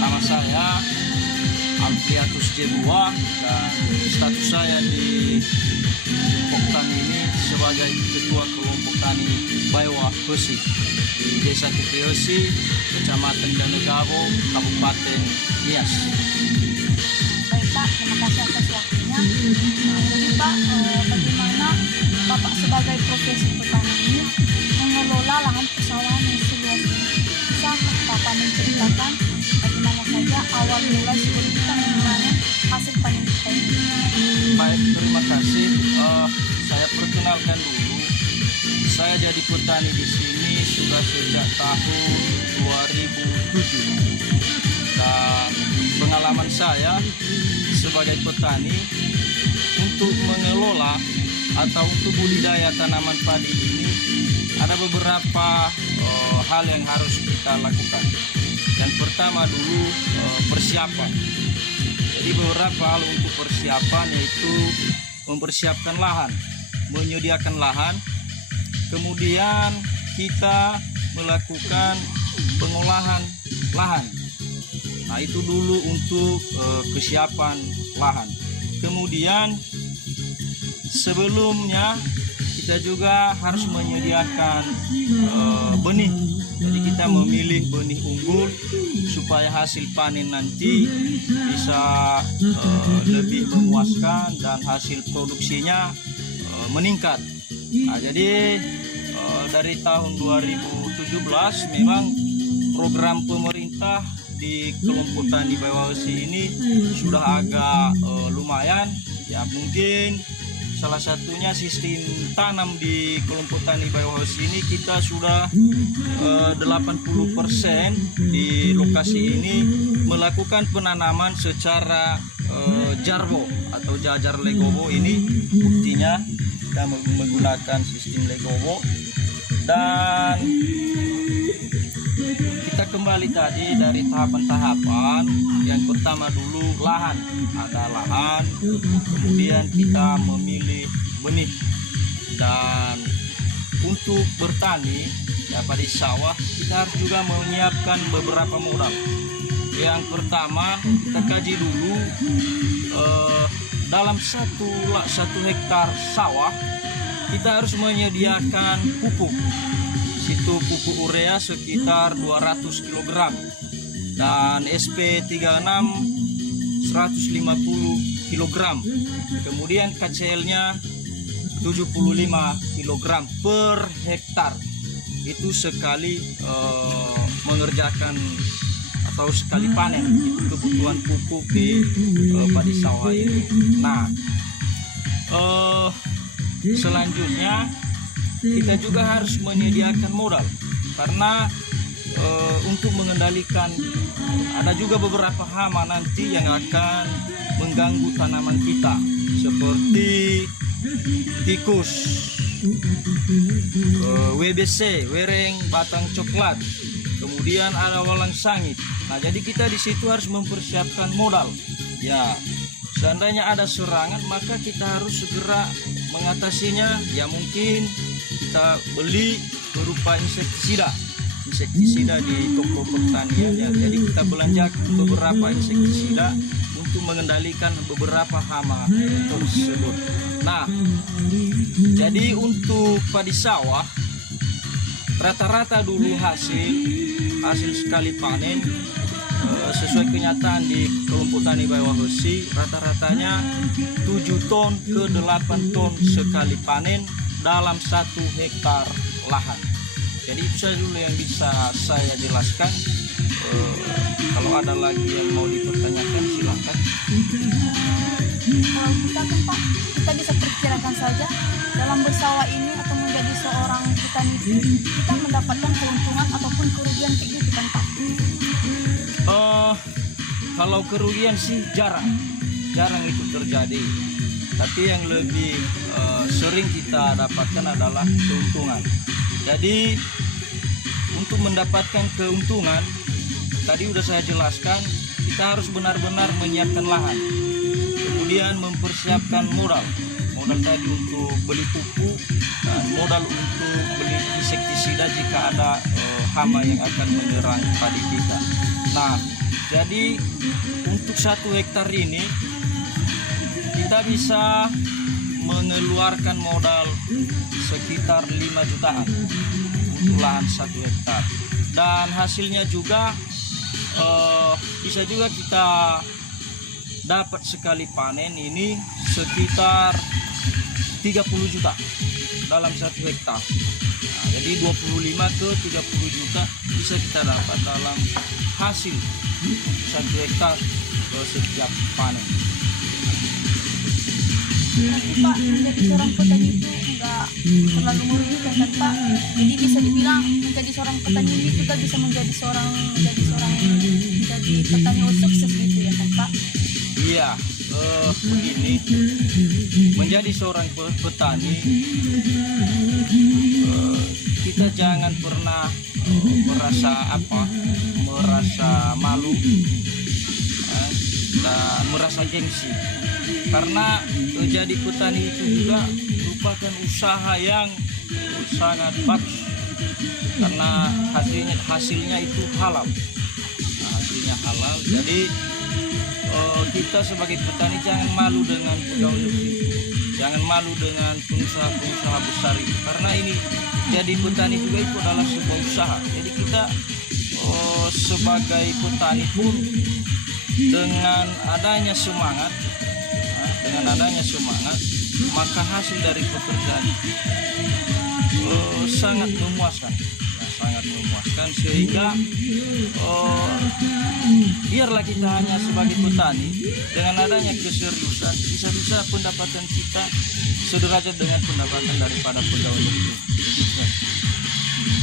Nama saya Alfiatus Jebua dan status saya di kelompok tani ini sebagai ketua kelompok tani Baiwa Hosi di Desa Kepihosi, Kecamatan Danegabo, Kabupaten Nias. Baik Pak, terima kasih atas waktunya. Jadi Pak, bagaimana Bapak sebagai profesi petani ini mengelola lahan persawahan yang seluas ini? Bisa Bapak menceritakan bagaimana saja awal mula sebelum kita menggunakan hasil panen kita ini? Baik, terima kasih. Saya perkenalkan dulu. Saya jadi petani di sini sudah sejak tahun 2007. Dan pengalaman saya sebagai petani untuk mengelola atau untuk budidaya tanaman padi ini ada beberapa hal yang harus kita lakukan. Yang pertama dulu persiapan. Jadi beberapa hal untuk persiapan yaitu mempersiapkan lahan, menyediakan lahan, kemudian kita melakukan pengolahan lahan. Nah itu dulu untuk kesiapan lahan. Kemudian sebelumnya kita juga harus menyediakan benih. Jadi kita memilih benih unggul supaya hasil panen nanti bisa lebih memuaskan dan hasil produksinya meningkat. Nah, jadi dari tahun 2017 memang program pemerintah di kelompok tani Baiwa Hosi ini sudah agak lumayan. Ya mungkin salah satunya sistem tanam di kelompok tani Baiwa Hosi ini kita sudah 80% di lokasi ini melakukan penanaman secara jarbo atau jajar legowo. Ini buktinya kita menggunakan sistem legowo. Dan kita kembali tadi dari tahapan-tahapan. Yang pertama dulu lahan, ada lahan, kemudian kita memilih benih. Dan untuk bertani ya padi sawah kita harus juga menyiapkan beberapa modal. Yang pertama kita kaji dulu dalam satu hektar sawah kita harus menyediakan pupuk. Situ pupuk urea sekitar 200 kg dan SP36 150 kg. Kemudian KCL-nya 75 kg per hektar. Itu sekali mengerjakan atau sekali panen. Itu kebutuhan pupuk di padi sawah ini. Nah, selanjutnya kita juga harus menyediakan modal karena untuk mengendalikan ada juga beberapa hama nanti yang akan mengganggu tanaman kita seperti tikus, WBC, wereng batang coklat, kemudian ada walang sangit. Nah, jadi kita di situ harus mempersiapkan modal. Ya, seandainya ada serangan maka kita harus segera mengatasinya. Ya mungkin kita beli berupa insektisida di toko pertanian ya. Jadi kita belanja beberapa insektisida untuk mengendalikan beberapa hama tersebut. Nah, jadi untuk padi sawah rata-rata dulu hasil sekali panen sesuai kenyataan di kelompok tani Baiwa Hosi rata-ratanya 7 ton ke 8 ton sekali panen dalam 1 hektar lahan. Jadi itu saja dulu yang bisa saya jelaskan. Kalau ada lagi yang mau dipertanyakan silakan. Kalau kita kan Pak, kita bisa perkirakan saja dalam bersawah ini atau menjadi seorang petani kita mendapatkan keuntungan ataupun kerugian kayak gitu kan Pak? Kalau kerugian sih jarang itu terjadi. Tapi yang lebih sering kita dapatkan adalah keuntungan. Jadi untuk mendapatkan keuntungan, tadi udah saya jelaskan, kita harus benar-benar menyiapkan lahan. Kemudian mempersiapkan modal tadi untuk beli pupuk dan modal untuk beli insektisida jika ada hama yang akan menyerang padi kita. Nah, Jadi untuk 1 hektar ini kita bisa mengeluarkan modal sekitar 5 jutaan untuk lahan 1 hektar. Dan hasilnya juga bisa juga kita dapat sekali panen ini sekitar 30 juta dalam 1 hektar. Nah, jadi 25 ke 30 juta bisa kita dapat dalam hasil 1 hektar setiap panen. Tapi Pak, menjadi seorang petani itu enggak terlalu merugikan kan Pak? Jadi bisa dibilang menjadi seorang petani ini juga bisa menjadi petani yang sukses gitu ya kan Pak? Iya, begini, menjadi seorang petani kita jangan pernah merasa malu dan merasa gengsi, karena jadi petani itu juga merupakan usaha yang sangat bagus karena hasilnya itu halal. Nah, hasilnya halal, jadi kita sebagai petani jangan malu dengan pegawai negeri, jangan malu dengan pengusaha besar itu, karena ini jadi petani juga itu adalah sebuah usaha. Jadi kita sebagai petani pun dengan adanya semangat, maka hasil dari pekerjaan sangat memuaskan, sehingga biarlah kita hanya sebagai petani, dengan adanya keseriusan bisa pendapatan kita sederajat dengan pendapatan daripada pegawai negeri.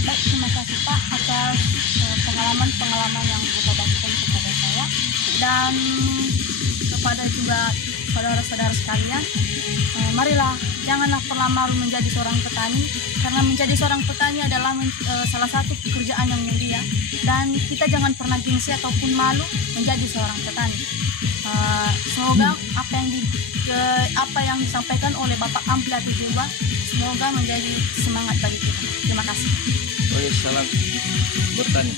Baik, terima kasih Pak atas pengalaman yang Bapak bagikan kepada saya dan kepada juga saudara-saudara sekalian. Marilah janganlah pernah malu menjadi seorang petani, karena menjadi seorang petani adalah salah satu pekerjaan yang mulia, dan kita jangan pernah gengsi ataupun malu menjadi seorang petani. Semoga apa yang disampaikan oleh Bapak Ampliati juga semoga menjadi semangat bagi kita. Terima kasih. Salam bertani.